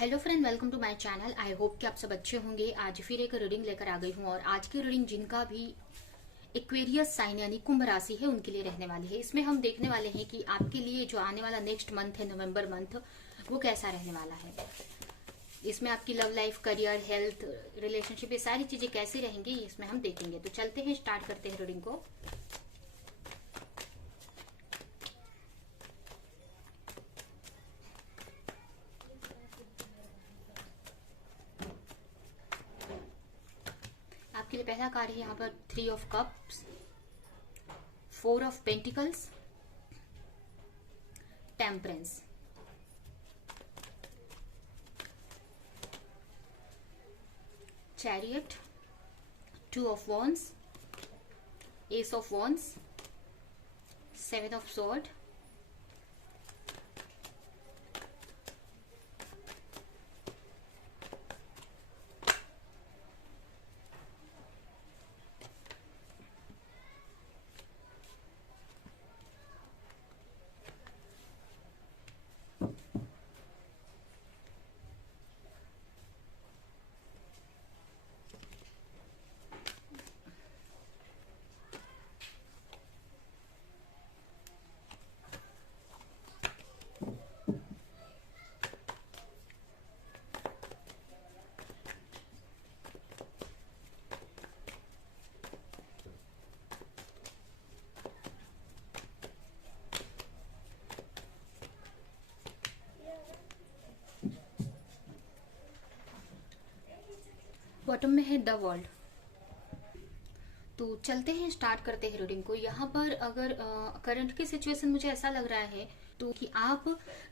Hello friend, welcome to my channel. I hope कि आप सब अच्छे होंगे। आज फिर एक रीडिंग लेकर आ गई हूँ और आज की रीडिंग जिनका भी एक्वेरियस साइन यानी कुंभ राशि है उनके लिए रहने वाली है। इसमें हम देखने वाले हैं कि आपके लिए जो आने वाला नेक्स्ट मंथ है, नवंबर मंथ, वो कैसा रहने वाला है। इसमें आपकी love life, career, health, relationship, ये सारी चीजें कैसी रहेंगी इसमें हम देखेंगे। तो चलते हैं, स्टार्ट करते हैं रीडिंग को। आपके लिए पहला कार्ड है यहाँ पर 3 of cups, 4 of pentacles, temperance. Chariot, 2 of wands, S of wands, 7 of sword, bottom में है द वर्ल्ड। तो चलते हैं, स्टार्ट करते हैं रीडिंग को। यहाँ पर अगर करंट की सिचुएशन मुझे ऐसा लग रहा है तो कि आप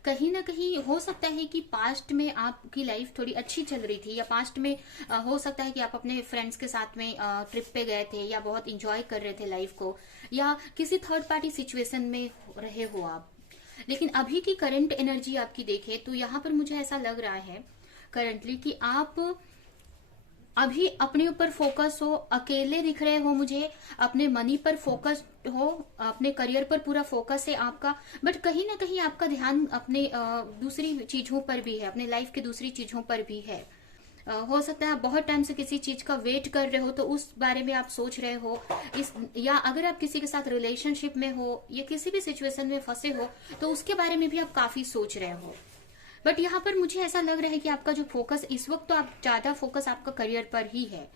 कहीं ना कहीं, हो सकता है कि पास्ट में आपकी लाइफ थोड़ी अच्छी चल रही थी, या पास्ट में हो सकता है कि आप अपने फ्रेंड्स के साथ में ट्रिप पे गए थे या बहुत इंजॉय कर रहे थे लाइफ को, या किसी थर्ड पार्टी सिचुएशन में रहे हो आप। लेकिन अभी की करंट एनर्जी आपकी देखे तो यहाँ पर मुझे ऐसा लग रहा है करंटली कि आप अभी अपने ऊपर फोकस हो, अकेले दिख रहे हो मुझे, अपने मनी पर फोकस हो, अपने करियर पर पूरा फोकस है आपका। बट कहीं ना कहीं आपका ध्यान अपने दूसरी चीजों पर भी है, अपने लाइफ की दूसरी चीजों पर भी है। हो सकता है आप बहुत टाइम से किसी चीज का वेट कर रहे हो तो उस बारे में आप सोच रहे हो इस, या अगर आप किसी के साथ रिलेशनशिप में हो या किसी भी सिचुएशन में फंसे हो तो उसके बारे में भी आप काफी सोच रहे हो। बट यहाँ पर मुझे ऐसा लग रहा है कि आपका जो फोकस इस वक्त, तो आप ज्यादा फोकस आपका करियर पर ही है।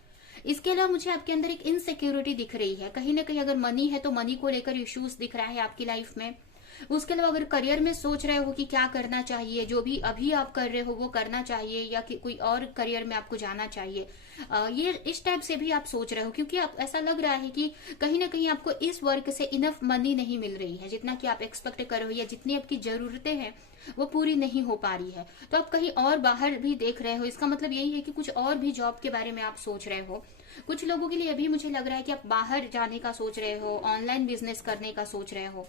इसके अलावा मुझे आपके अंदर एक इनसिक्योरिटी दिख रही है कहीं ना कहीं। अगर मनी है तो मनी को लेकर इश्यूज दिख रहा है आपकी लाइफ में। उसके अलावा अगर करियर में सोच रहे हो कि क्या करना चाहिए, जो भी अभी आप कर रहे हो वो करना चाहिए, या कि कोई और करियर में आपको जाना चाहिए, ये इस टाइप से भी आप सोच रहे हो। क्योंकि आप, ऐसा लग रहा है कि कहीं ना कहीं आपको इस वर्क से इनफ मनी नहीं मिल रही है, जितना कि आप एक्सपेक्ट कर रहे हो, या जितनी आपकी जरूरतें हैं वो पूरी नहीं हो पा रही है। तो आप कहीं और बाहर भी देख रहे हो। इसका मतलब यही है कि कुछ और भी जॉब के बारे में आप सोच रहे हो। कुछ लोगों के लिए अभी मुझे लग रहा है कि आप बाहर जाने का सोच रहे हो, ऑनलाइन बिजनेस करने का सोच रहे हो।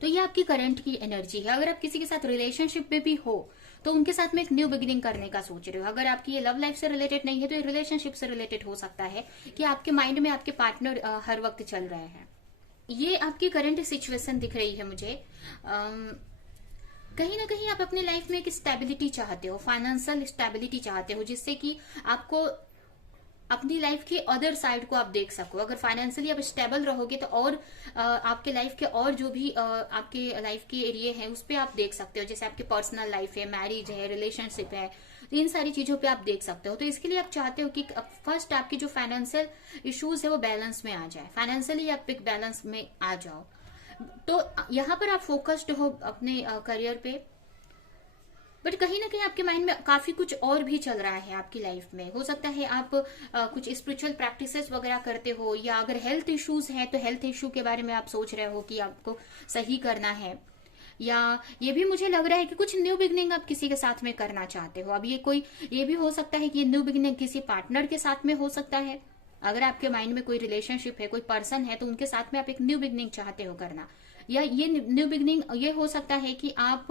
तो ये आपकी करंट की एनर्जी है। अगर आप किसी के साथ रिलेशनशिप में भी हो तो उनके साथ में एक न्यू बिगिनिंग करने का सोच रहे हो। अगर आपकी ये लव लाइफ से रिलेटेड नहीं है तो ये रिलेशनशिप से रिलेटेड हो सकता है कि आपके माइंड में आपके पार्टनर हर वक्त चल रहे हैं। ये आपकी करंट सिचुएशन दिख रही है मुझे। कहीं ना कहीं आप अपने लाइफ में एक स्टेबिलिटी चाहते हो, फाइनेंशियल स्टेबिलिटी चाहते हो, जिससे कि आपको अपनी लाइफ की अदर साइड को आप देख सको। अगर फाइनेंशियली आप स्टेबल रहोगे तो और आपके लाइफ के और जो भी आपके लाइफ के एरिया है उस पर आप देख सकते हो। जैसे आपकी पर्सनल लाइफ है, मैरिज है, रिलेशनशिप है, तो इन सारी चीजों पे आप देख सकते हो। तो इसके लिए आप चाहते हो कि फर्स्ट आपकी जो फाइनेंशियल इश्यूज है वो बैलेंस में आ जाए, फाइनेंशियली आप एक बैलेंस में आ जाओ। तो यहाँ पर आप फोकस्ड हो अपने करियर पे। बट कहीं ना कहीं आपके माइंड में काफी कुछ और भी चल रहा है आपकी लाइफ में। हो सकता है आप कुछ स्पिरिचुअल प्रैक्टिसेस वगैरह करते हो, या अगर हेल्थ इश्यूज हैं तो हेल्थ इश्यू के बारे में आप सोच रहे हो कि आपको सही करना है। या ये भी मुझे लग रहा है कि कुछ न्यू बिगनिंग आप किसी के साथ में करना चाहते हो। अब ये भी हो सकता है कि ये न्यू बिगनिंग किसी पार्टनर के साथ में हो सकता है। अगर आपके माइंड में कोई रिलेशनशिप है, कोई पर्सन है, तो उनके साथ में आप एक न्यू बिगनिंग चाहते हो करना। या ये न्यू बिगनिंग ये हो सकता है कि आप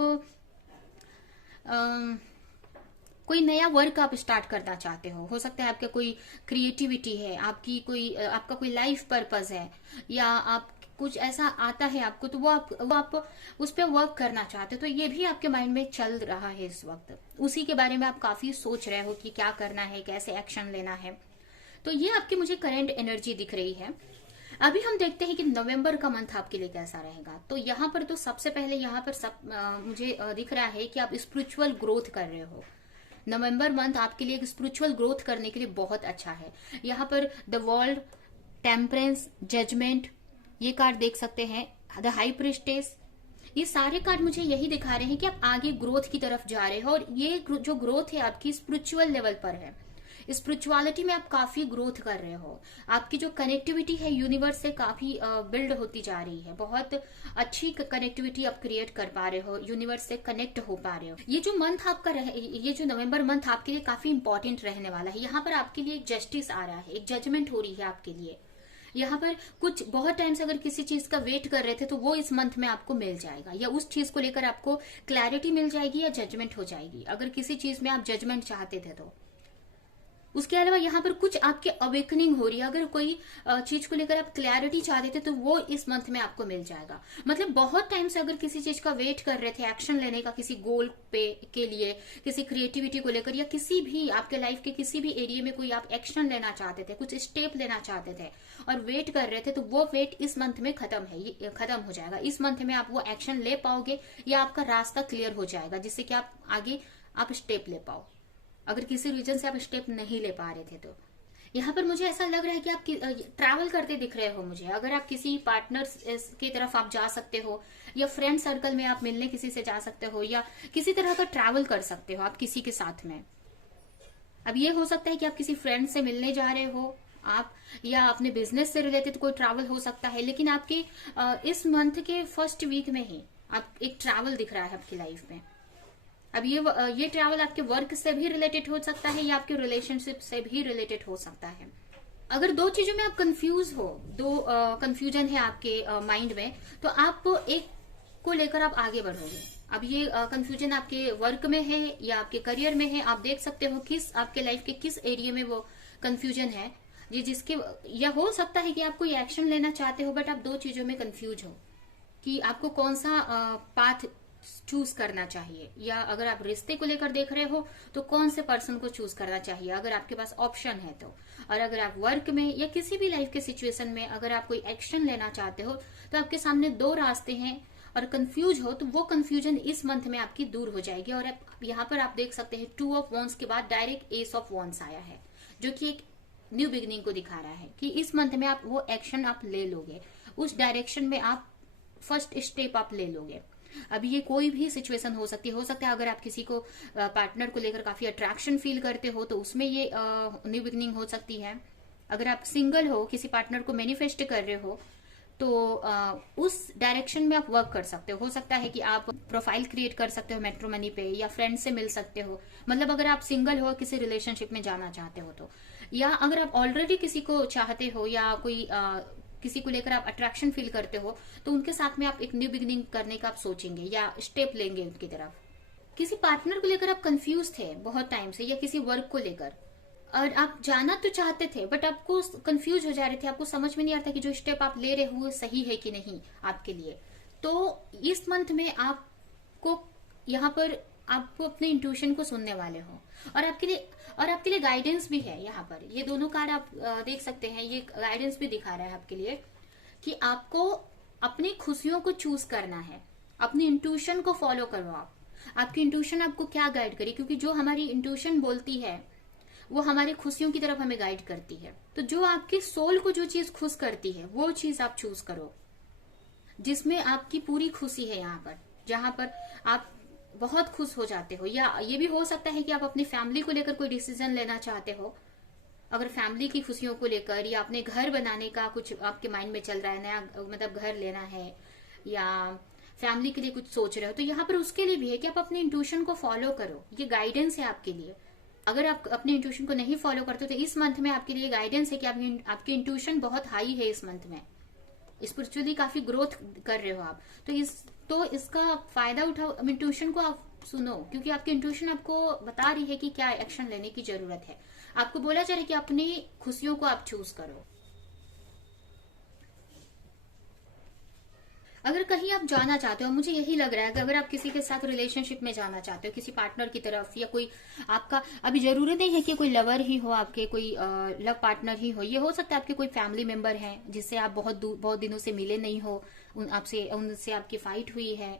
कोई नया वर्क आप स्टार्ट करना चाहते हो सकता है आपका कोई क्रिएटिविटी है, आपकी कोई आपका कोई लाइफ पर्पस है, या आप कुछ ऐसा आता है आपको, तो वो आप उस पर वर्क करना चाहते हो, तो ये भी आपके माइंड में चल रहा है इस वक्त। उसी के बारे में आप काफी सोच रहे हो कि क्या करना है, कैसे एक्शन लेना है। तो ये आपकी मुझे करंट एनर्जी दिख रही है। अभी हम देखते हैं कि नवंबर का मंथ आपके लिए कैसा रहेगा। तो यहाँ पर तो सबसे पहले यहाँ पर मुझे दिख रहा है कि आप स्पिरिचुअल ग्रोथ कर रहे हो। नवंबर मंथ आपके लिए स्पिरिचुअल ग्रोथ करने के लिए बहुत अच्छा है। यहाँ पर द वर्ल्ड, टेम्परेंस, जजमेंट, ये कार्ड देख सकते हैं, द हाई प्रिस्टेस, ये सारे कार्ड मुझे यही दिखा रहे हैं कि आप आगे ग्रोथ की तरफ जा रहे हो। और ये जो ग्रोथ है आपकी स्पिरिचुअल लेवल पर है। स्पिरिचुअलिटी में आप काफी ग्रोथ कर रहे हो। आपकी जो कनेक्टिविटी है यूनिवर्स से काफी बिल्ड होती जा रही है। बहुत अच्छी कनेक्टिविटी आप क्रिएट कर पा रहे हो, यूनिवर्स से कनेक्ट हो पा रहे हो। ये जो मंथ आपका ये जो नवंबर मंथ आपके लिए काफी इंपॉर्टेंट रहने वाला है। यहाँ पर आपके लिए एक जस्टिस आ रहा है, एक जजमेंट हो रही है आपके लिए। यहाँ पर कुछ बहुत टाइम से अगर किसी चीज का वेट कर रहे थे तो वो इस मंथ में आपको मिल जाएगा, या उस चीज को लेकर आपको क्लैरिटी मिल जाएगी या जजमेंट हो जाएगी। अगर किसी चीज में आप जजमेंट चाहते थे तो उसके अलावा यहाँ पर कुछ आपके अवेकनिंग हो रही है। अगर कोई चीज को लेकर आप क्लैरिटी चाहते थे तो वो इस मंथ में आपको मिल जाएगा। मतलब बहुत टाइम से अगर किसी चीज का वेट कर रहे थे, एक्शन लेने का, किसी गोल पे के लिए, किसी क्रिएटिविटी को लेकर, या किसी भी आपके लाइफ के किसी भी एरिया में कोई आप एक्शन लेना चाहते थे, कुछ स्टेप लेना चाहते थे और वेट कर रहे थे, तो वो वेट इस मंथ में खत्म है, ये खत्म हो जाएगा। इस मंथ में आप वो एक्शन ले पाओगे या आपका रास्ता क्लियर हो जाएगा, जिससे कि आप आगे स्टेप ले पाओ। अगर किसी रीजन से आप स्टेप नहीं ले पा रहे थे तो यहाँ पर मुझे ऐसा लग रहा है कि आप ट्रैवल करते दिख रहे हो मुझे। अगर आप किसी पार्टनर की तरफ आप जा सकते हो, या फ्रेंड सर्कल में आप मिलने किसी से जा सकते हो, या किसी तरह का ट्रैवल कर सकते हो आप किसी के साथ में। अब ये हो सकता है कि आप किसी फ्रेंड से मिलने जा रहे हो आप, या अपने बिजनेस से रिलेटेड कोई ट्रैवल हो सकता है। लेकिन आपके इस मंथ के फर्स्ट वीक में ही आप एक ट्रैवल दिख रहा है आपकी लाइफ में। अब ये ट्रैवल आपके वर्क से भी रिलेटेड हो सकता है या आपके रिलेशनशिप से भी रिलेटेड हो सकता है। अगर दो चीजों में आप कंफ्यूज हो, दो कंफ्यूजन है आपके माइंड में, तो आप एक को लेकर आप आगे बढ़ोगे। अब ये कंफ्यूजन आपके वर्क में है या आपके करियर में है, आप देख सकते हो किस आपके लाइफ के किस एरिया में वो कंफ्यूजन है। ये जिसके, या हो सकता है कि आप कोई एक्शन लेना चाहते हो बट आप दो चीजों में कंफ्यूज हो कि आपको कौन सा पाथ चूज करना चाहिए, या अगर आप रिश्ते को लेकर देख रहे हो तो कौन से पर्सन को चूज करना चाहिए अगर आपके पास ऑप्शन है तो। और अगर आप वर्क में या किसी भी लाइफ के सिचुएशन में अगर आप कोई एक्शन लेना चाहते हो तो आपके सामने दो रास्ते हैं और कंफ्यूज हो तो वो कंफ्यूजन इस मंथ में आपकी दूर हो जाएगी। और यहाँ पर आप देख सकते हैं 2 ऑफ वॉन्ड्स के बाद डायरेक्ट एस ऑफ वॉन्ड्स आया है, जो कि एक न्यू बिगनिंग को दिखा रहा है कि इस मंथ में आप वो एक्शन आप ले लोगे, उस डायरेक्शन में आप फर्स्ट स्टेप आप ले लोगे। अभी ये कोई भी सिचुएशन हो सकती है। हो सकता है अगर आप किसी को पार्टनर को लेकर काफी अट्रैक्शन फील करते हो तो उसमें ये न्यू बिगनिंग हो सकती है। अगर आप सिंगल हो, किसी पार्टनर को मैनिफेस्ट कर रहे हो तो उस डायरेक्शन में आप वर्क कर सकते हो सकता है कि आप प्रोफाइल क्रिएट कर सकते हो मैट्रिमोनी पे, या फ्रेंड से मिल सकते हो। मतलब अगर आप सिंगल हो, किसी रिलेशनशिप में जाना चाहते हो तो, या अगर आप ऑलरेडी किसी को चाहते हो या कोई किसी को लेकर आप अट्रैक्शन फील करते हो तो उनके साथ में आप एक न्यू बिगिनिंग करने का आप सोचेंगे या स्टेप लेंगे उनकी तरफ। किसी पार्टनर को लेकर आप कंफ्यूज थे बहुत टाइम से, या किसी वर्क को लेकर, और आप जाना तो चाहते थे बट आपको कंफ्यूज हो जा रहे थे, आपको समझ में नहीं आता कि जो स्टेप आप ले रहे हो सही है कि नहीं आपके लिए। तो इस मंथ में आपको यहाँ पर आपको अपने इंट्यूशन को सुनने वाले हो, और आपके लिए गाइडेंस भी है। यहाँ पर ये दोनों कार्ड आप देख सकते हैं, ये गाइडेंस भी दिखा रहा है आपके लिए कि आपको अपनी खुशियों को चूज करना है, अपनी इंट्यूशन को फॉलो करो आप। आपकी इंट्यूशन आपको क्या गाइड करे, क्योंकि जो हमारी इंट्यूशन बोलती है वो हमारी खुशियों की तरफ हमें गाइड करती है। तो जो आपकी सोल को जो चीज खुश करती है वो चीज आप चूज करो, जिसमें आपकी पूरी खुशी है। यहाँ पर जहां पर आप बहुत खुश हो जाते हो, या ये भी हो सकता है कि आप अपनी फैमिली को लेकर कोई डिसीजन लेना चाहते हो। अगर फैमिली की खुशियों को लेकर, या अपने घर बनाने का कुछ आपके माइंड में चल रहा है, नया मतलब घर लेना है, या फैमिली के लिए कुछ सोच रहे हो, तो यहाँ पर उसके लिए भी है कि आप अपने इंट्यूशन को फॉलो करो। ये गाइडेंस है आपके लिए। अगर आप अपने इंट्यूशन को नहीं फॉलो करते तो इस मंथ में आपके लिए गाइडेंस है कि आपकी इंट्यूशन बहुत हाई है इस मंथ में, स्पिरिचुअली काफी ग्रोथ कर रहे हो आप। तो इसका फायदा उठाओ, इंट्यूशन को आप सुनो, क्योंकि आपकी इंट्यूशन आपको बता रही है कि क्या एक्शन लेने की जरूरत है। आपको बोला जा रहा है कि अपनी खुशियों को आप चूज करो। अगर कहीं आप जाना चाहते हो, मुझे यही लग रहा है कि अगर आप किसी के साथ रिलेशनशिप में जाना चाहते हो, किसी पार्टनर की तरफ, या कोई आपका, अभी जरूरी नहीं है कि कोई लवर ही हो आपके, कोई लव पार्टनर ही हो, ये हो सकता है आपके कोई फैमिली मेंबर हैं जिससे आप बहुत दिनों से मिले नहीं हो, उनसे आपकी फाइट हुई है,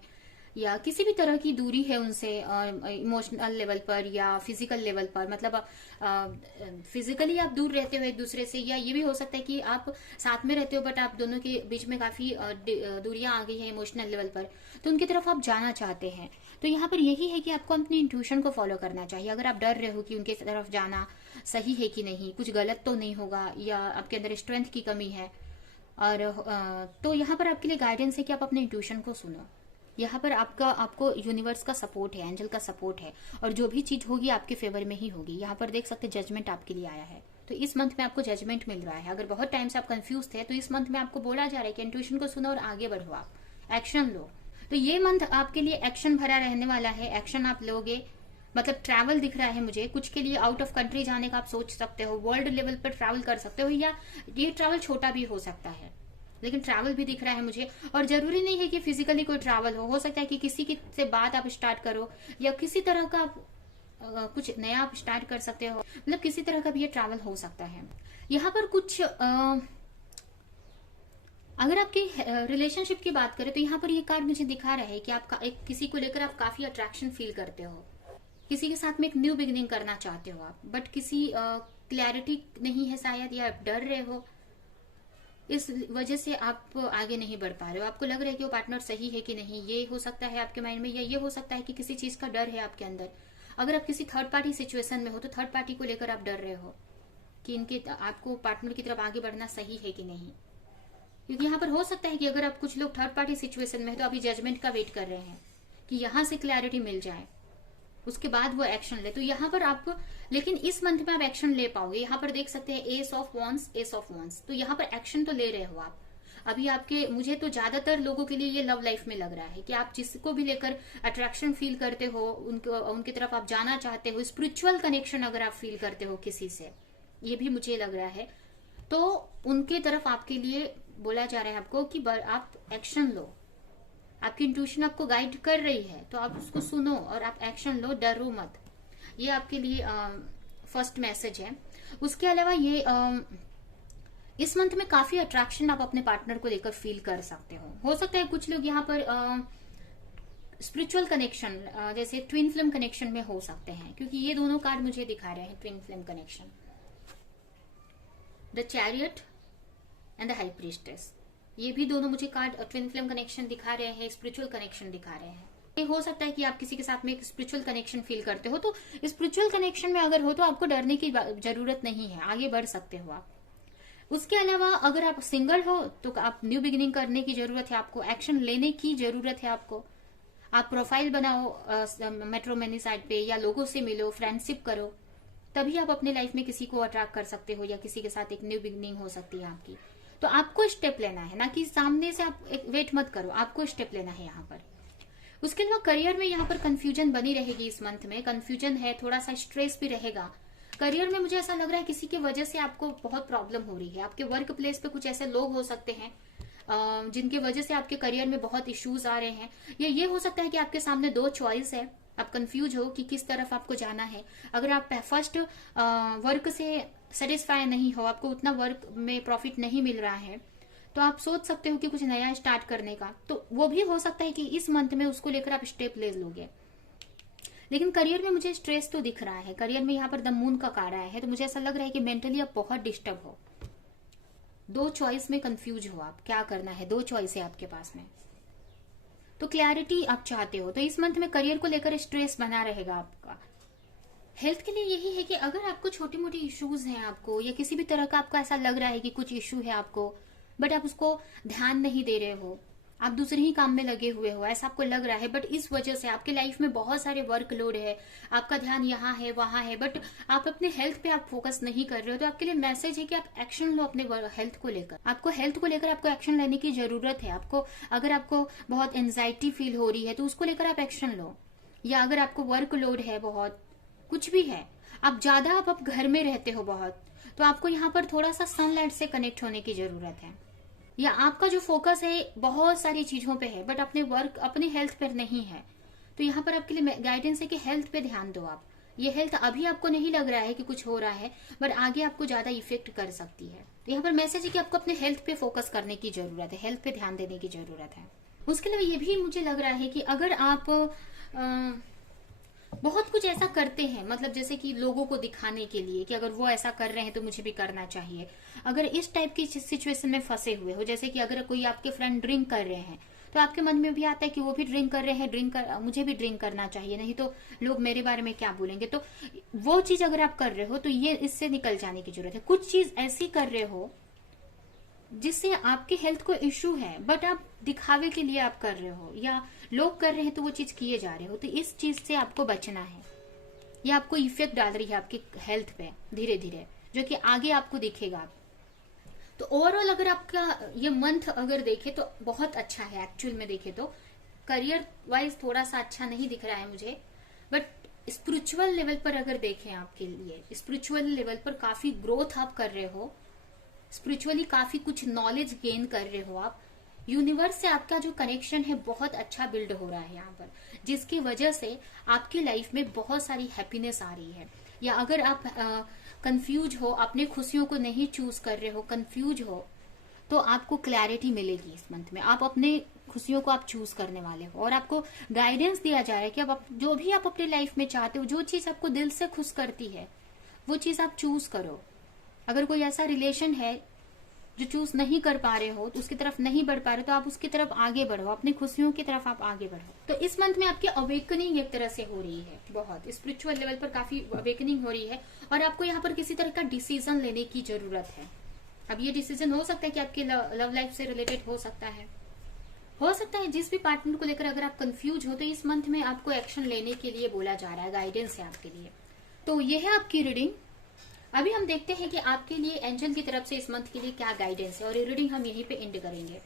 या किसी भी तरह की दूरी है उनसे, इमोशनल लेवल पर या फिजिकल लेवल पर, मतलब फिजिकली आप दूर रहते हो एक दूसरे से, या ये भी हो सकता है कि आप साथ में रहते हो बट आप दोनों के बीच में काफी दूरियां आ गई हैं इमोशनल लेवल पर, तो उनकी तरफ आप जाना चाहते हैं। तो यहाँ पर यही है कि आपको अपनी इंट्यूशन को फॉलो करना चाहिए। अगर आप डर रहे हो कि उनके तरफ जाना सही है कि नहीं, कुछ गलत तो नहीं होगा, या आपके अंदर स्ट्रेंथ की कमी है, और तो यहाँ पर आपके लिए गाइडेंस है कि आप अपने इंट्यूशन को सुनो। यहाँ पर आपको यूनिवर्स का सपोर्ट है, एंजल का सपोर्ट है, और जो भी चीज होगी आपके फेवर में ही होगी। यहाँ पर देख सकते जजमेंट आपके लिए आया है, तो इस मंथ में आपको जजमेंट मिल रहा है। अगर बहुत टाइम से आप कंफ्यूज थे तो इस मंथ में आपको बोला जा रहा है कि इंट्यूशन को सुनो और आगे बढ़ो, आप एक्शन लो। तो ये मंथ आपके लिए एक्शन भरा रहने वाला है, एक्शन आप लोगे। मतलब ट्रैवल दिख रहा है मुझे, कुछ के लिए आउट ऑफ कंट्री जाने का आप सोच सकते हो, वर्ल्ड लेवल पर ट्रैवल कर सकते हो, या ये ट्रैवल छोटा भी हो सकता है, लेकिन ट्रैवल भी दिख रहा है मुझे। और जरूरी नहीं है कि फिजिकली कोई ट्रैवल हो सकता है कि किसी की से बात आप स्टार्ट करो, या किसी तरह का कुछ नया आप स्टार्ट कर सकते हो, मतलब किसी तरह का भी ये ट्रैवल हो सकता है। यहाँ पर कुछ अगर आपके रिलेशनशिप की बात करें तो यहाँ पर ये कार्ड मुझे दिखा रहा है कि आपका एक किसी को लेकर आप काफी अट्रैक्शन फील करते हो, किसी के साथ में एक न्यू बिगिनिंग करना चाहते हो आप, बट किसी क्लैरिटी नहीं है शायद, या आप डर रहे हो, इस वजह से आप आगे नहीं बढ़ पा रहे हो। आपको लग रहा है कि वो पार्टनर सही है कि नहीं, ये हो सकता है आपके माइंड में, या ये हो सकता है कि किसी चीज का डर है आपके अंदर। अगर आप किसी थर्ड पार्टी सिचुएशन में हो तो थर्ड पार्टी को लेकर आप डर रहे हो कि इनके आपको पार्टनर की तरफ आगे बढ़ना सही है कि नहीं, क्योंकि यहाँ पर हो सकता है कि अगर आप कुछ लोग थर्ड पार्टी सिचुएशन में है तो अभी जजमेंट का वेट कर रहे हैं कि यहाँ से क्लैरिटी मिल जाए, उसके बाद वो एक्शन ले। तो यहाँ पर आप, लेकिन इस मंथ में आप एक्शन ले पाओगे। यहाँ पर देख सकते हैं S of wands, S of wands, तो यहाँ पर एक्शन तो ले रहे हो आप अभी। आपके, मुझे तो ज्यादातर लोगों के लिए ये लव लाइफ में लग रहा है कि आप जिसको भी लेकर अट्रैक्शन फील करते हो, उनकी तरफ आप जाना चाहते हो, स्पिरिचुअल कनेक्शन अगर आप फील करते हो किसी से, ये भी मुझे लग रहा है, तो उनके तरफ आपके लिए बोला जा रहा है आपको कि आप एक्शन लो। आपकी इंट्यूशन आपको गाइड कर रही है तो आप उसको सुनो और आप एक्शन लो, डरो मत। ये आपके लिए फर्स्ट मैसेज है। उसके अलावा ये इस मंथ में काफी अट्रैक्शन आप अपने पार्टनर को लेकर फील कर सकते हो सकता है कुछ लोग यहाँ पर स्पिरिचुअल कनेक्शन जैसे ट्विन फ्लेम कनेक्शन में हो सकते हैं, क्योंकि ये दोनों कार्ड मुझे दिखा रहे हैं twin flame connection, the chariot and the high priestess. ये भी दोनों मुझे कार्ड ट्विन फ्लेम कनेक्शन दिखा रहे हैं, स्पिरिचुअल कनेक्शन दिखा रहे हैं। ये हो सकता है कि आप किसी के साथ में एक स्पिरिचुअल कनेक्शन फील करते हो, तो स्पिरिचुअल कनेक्शन में अगर हो तो आपको डरने की जरूरत नहीं है, आगे बढ़ सकते हो आप। उसके अलावा अगर आप सिंगल हो तो आप न्यू बिगिनिंग करने की जरूरत है, आपको एक्शन लेने की जरूरत है। आपको आप प्रोफाइल बनाओ मैट्रिमोनी साइट पे, या लोगों से मिलो, फ्रेंडशिप करो, तभी आप अपने लाइफ में किसी को अट्रैक्ट कर सकते हो, या किसी के साथ एक न्यू बिगिनिंग हो सकती है आपकी। तो आपको स्टेप लेना है, ना कि सामने से आप एक वेट मत करो, आपको स्टेप लेना है यहाँ पर। उसके अलावा करियर में यहाँ पर कंफ्यूजन बनी रहेगी इस मंथ में, कंफ्यूजन है, थोड़ा सा स्ट्रेस भी रहेगा करियर में। मुझे ऐसा लग रहा है किसी की वजह से आपको बहुत प्रॉब्लम हो रही है। आपके वर्क प्लेस पे कुछ ऐसे लोग हो सकते हैं जिनके वजह से आपके करियर में बहुत इश्यूज आ रहे हैं, या ये हो सकता है कि आपके सामने दो चॉइस है, आप कंफ्यूज हो कि किस तरफ आपको जाना है। अगर आप फर्स्ट वर्क से सेटिस्फाई नहीं हो, आपको उतना वर्क में प्रॉफिट नहीं मिल रहा है, तो आप सोच सकते हो कि कुछ नया स्टार्ट करने का, तो वो भी हो सकता है कि इस मंथ में उसको लेकर आप स्टेप ले लोगे। लेकिन करियर में मुझे स्ट्रेस तो दिख रहा है, करियर में यहाँ पर द मून का कार्ड आया है, तो मुझे ऐसा लग रहा है कि मेंटली आप बहुत डिस्टर्ब हो, दो चॉइस में कंफ्यूज हो, आप क्या करना है, दो चॉइस है आपके पास में, तो क्लैरिटी आप चाहते हो। तो इस मंथ में करियर को लेकर स्ट्रेस बना रहेगा आपका। हेल्थ के लिए यही है कि अगर आपको छोटी मोटी इश्यूज हैं आपको, या किसी भी तरह का आपको ऐसा लग रहा है कि कुछ इश्यू है आपको, बट आप उसको ध्यान नहीं दे रहे हो, आप दूसरे ही काम में लगे हुए हो, ऐसा आपको लग रहा है, बट इस वजह से आपके लाइफ में बहुत सारे वर्कलोड है, आपका ध्यान यहाँ है वहां है, बट आप अपने हेल्थ पे आप फोकस नहीं कर रहे हो, तो आपके लिए मैसेज है कि आप एक्शन लो अपने हेल्थ को लेकर। आपको हेल्थ को लेकर आपको एक्शन लेने की जरूरत है। आपको अगर आपको बहुत एंजाइटी फील हो रही है तो उसको लेकर आप एक्शन लो, या अगर आपको वर्कलोड है बहुत, कुछ भी है, आप ज्यादा आप घर में रहते हो बहुत, तो आपको यहाँ पर थोड़ा सा सनलाइट से कनेक्ट होने की जरूरत है। या आपका जो फोकस है बहुत सारी चीजों पे है बट अपने वर्क अपने हेल्थ पर नहीं है, तो यहाँ पर आपके लिए गाइडेंस है कि हेल्थ पे ध्यान दो आप। ये हेल्थ अभी आपको नहीं लग रहा है कि कुछ हो रहा है, बट आगे आपको ज्यादा इफेक्ट कर सकती है। तो यहाँ पर मैसेज है कि आपको अपने हेल्थ पे फोकस करने की जरूरत है, हेल्थ पे ध्यान देने की जरूरत है। उसके अलावा ये भी मुझे लग रहा है कि अगर आप बहुत कुछ ऐसा करते हैं, मतलब जैसे कि लोगों को दिखाने के लिए कि अगर वो ऐसा कर रहे हैं तो मुझे भी करना चाहिए, अगर इस टाइप की सिचुएशन में फंसे हुए हो, जैसे कि अगर कोई आपके फ्रेंड ड्रिंक कर रहे हैं तो आपके मन में भी आता है कि वो भी ड्रिंक कर रहे हैं, मुझे भी ड्रिंक करना चाहिए, नहीं तो लोग मेरे बारे में क्या बोलेंगे। तो वो चीज अगर आप कर रहे हो तो ये इससे निकल जाने की जरूरत है। कुछ चीज ऐसी कर रहे हो जिससे आपके हेल्थ को इश्यू है बट आप दिखावे के लिए आप कर रहे हो, या लोग कर रहे हैं तो वो चीज किए जा रहे हो, तो इस चीज से आपको बचना है। ये आपको इफेक्ट डाल रही है आपकी हेल्थ पे धीरे धीरे, जो कि आगे आपको दिखेगा। तो ओवरऑल अगर आपका ये मंथ अगर देखे तो बहुत अच्छा है। एक्चुअल में देखे तो करियर वाइज थोड़ा सा अच्छा नहीं दिख रहा है मुझे, बट स्पिरिचुअल लेवल पर अगर देखें आपके लिए, स्पिरिचुअल लेवल पर काफी ग्रोथ आप कर रहे हो, स्पिरिचुअली काफी कुछ नॉलेज गेन कर रहे हो आप। यूनिवर्स से आपका जो कनेक्शन है बहुत अच्छा बिल्ड हो रहा है यहाँ पर, जिसकी वजह से आपकी लाइफ में बहुत सारी हैप्पीनेस आ रही है। या अगर आप कंफ्यूज हो, अपने खुशियों को नहीं चूज कर रहे हो, कंफ्यूज हो, तो आपको क्लैरिटी मिलेगी इस मंथ में। आप अपने खुशियों को आप चूज करने वाले हो और आपको गाइडेंस दिया जा रहा है कि अब जो भी आप अपने लाइफ में चाहते हो, जो चीज आपको दिल से खुश करती है वो चीज आप चूज करो। अगर कोई ऐसा रिलेशन है जो चूज नहीं कर पा रहे हो, तो उसकी तरफ नहीं बढ़ पा रहे, तो आप उसकी तरफ आगे बढ़ो, अपनी खुशियों की तरफ आप आगे बढ़ो। तो इस मंथ में आपकी अवेकनिंग एक तरह से हो रही है, बहुत स्पिरिचुअल लेवल पर काफी अवेकनिंग हो रही है और आपको यहाँ पर किसी तरह का डिसीजन लेने की जरूरत है। अब ये डिसीजन हो सकता है कि आपके लव लाइफ से रिलेटेड हो सकता है जिस भी पार्टनर को लेकर अगर आप कंफ्यूज हो तो इस मंथ में आपको एक्शन लेने के लिए बोला जा रहा है, गाइडेंस है आपके लिए। तो ये है आपकी रीडिंग। अभी हम देखते हैं कि आपके लिए एंजल की तरफ से इस मंथ के लिए क्या गाइडेंस है, और ये रीडिंग हम यहीं पे एंड करेंगे।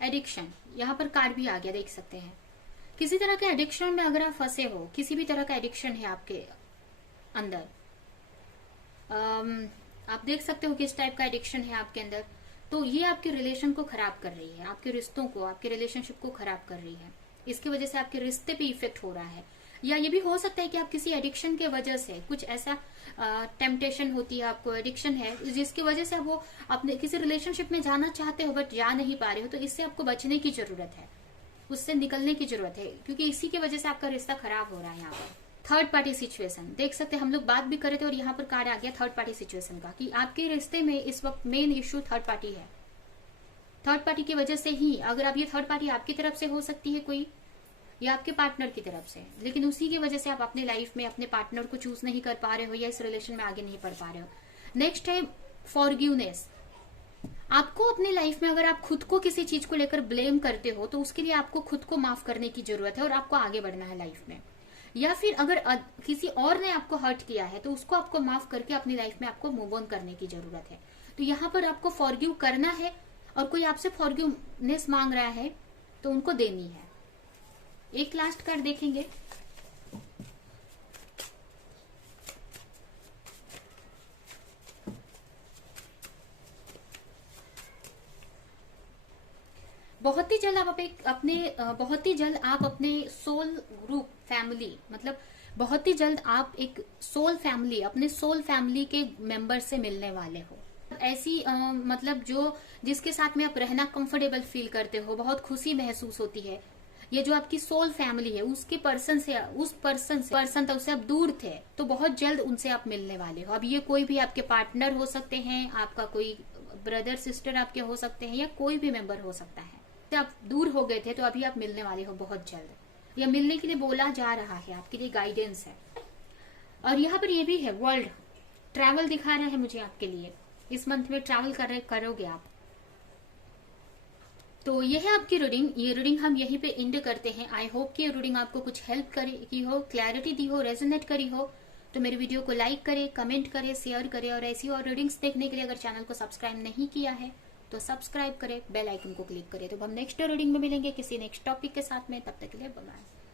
एडिक्शन, यहाँ पर कार्ड भी आ गया, देख सकते हैं। किसी तरह के एडिक्शन में अगर आप फंसे हो, किसी भी तरह का एडिक्शन है आपके अंदर, आप देख सकते हो किस टाइप का एडिक्शन है आपके अंदर, तो ये आपके रिलेशन को खराब कर रही है, आपके रिश्तों को, आपके रिलेशनशिप को खराब कर रही है। इसकी वजह से आपके रिश्ते पे इफेक्ट हो रहा है। या ये भी हो सकता है कि आप किसी एडिक्शन के वजह से, कुछ ऐसा टेम्पटेशन होती है, आपको एडिक्शन है जिसकी वजह से आप वो अपने किसी रिलेशनशिप में जाना चाहते हो बट जा नहीं पा रहे हो, तो इससे आपको बचने की जरूरत है, उससे निकलने की जरूरत है, क्योंकि इसी की वजह से आपका रिश्ता खराब हो रहा है। यहाँ पर थर्ड पार्टी सिचुएशन देख सकते हैं, हम लोग बात भी कर रहे थे और यहाँ पर कार्ड आ गया थर्ड पार्टी सिचुएशन का, कि आपके रिश्ते में इस वक्त मेन इश्यू थर्ड पार्टी है। थर्ड पार्टी की वजह से ही, अगर आप ये थर्ड पार्टी आपकी तरफ से हो सकती है कोई, या आपके पार्टनर की तरफ से, लेकिन उसी की वजह से आप अपने लाइफ में अपने पार्टनर को चूज नहीं कर पा रहे हो या इस रिलेशन में आगे नहीं बढ़ पा रहे हो। नेक्स्ट है फॉरगिवनेस। आपको अपनी लाइफ में अगर आप खुद को किसी चीज को लेकर ब्लेम करते हो तो उसके लिए आपको खुद को माफ करने की जरूरत है और आपको आगे बढ़ना है लाइफ में। या फिर अगर किसी और ने आपको हर्ट किया है तो उसको आपको माफ करके अपनी लाइफ में आपको मूव ऑन करने की जरूरत है। तो यहाँ पर आपको फॉरगिव करना है, और कोई आपसे फॉरगिवनेस मांग रहा है तो उनको देनी है। एक लास्ट कार्ड देखेंगे। बहुत ही जल्द आप अपने सोल ग्रुप फैमिली, मतलब बहुत ही जल्द आप एक सोल फैमिली, अपने सोल फैमिली के मेंबर से मिलने वाले हो। ऐसी मतलब जिसके साथ में आप रहना कंफर्टेबल फील करते हो, बहुत खुशी महसूस होती है। ये जो आपकी सोल फैमिली है उसके पर्सन तो उससे आप दूर थे, तो बहुत जल्द उनसे आप मिलने वाले हो। अब ये कोई भी आपके पार्टनर हो सकते हैं, आपका कोई ब्रदर सिस्टर आपके हो सकते हैं, या कोई भी मेंबर हो सकता है। आप दूर हो गए थे तो अभी आप मिलने वाले हो बहुत जल्द, या मिलने के लिए बोला जा रहा है, आपके लिए गाइडेंस है। और यहाँ पर ये भी है वर्ल्ड ट्रैवल दिखा रहा है मुझे आपके लिए, इस मंथ में ट्रैवल करोगे आप। तो ये है आपकी रीडिंग। ये रीडिंग हम यहीं पे एंड करते हैं। आई होप कि ये रीडिंग आपको कुछ हेल्प की हो, क्लैरिटी दी हो, रेजोनेट करी हो। तो मेरे वीडियो को लाइक करें, कमेंट करें, शेयर करें, और ऐसी और रीडिंग्स देखने के लिए अगर चैनल को सब्सक्राइब नहीं किया है तो सब्सक्राइब करें, बेल आइकन को क्लिक करें। तो हम नेक्स्ट रीडिंग में मिलेंगे किसी नेक्स्ट टॉपिक के साथ में, तब तक के लिए बाय बाय।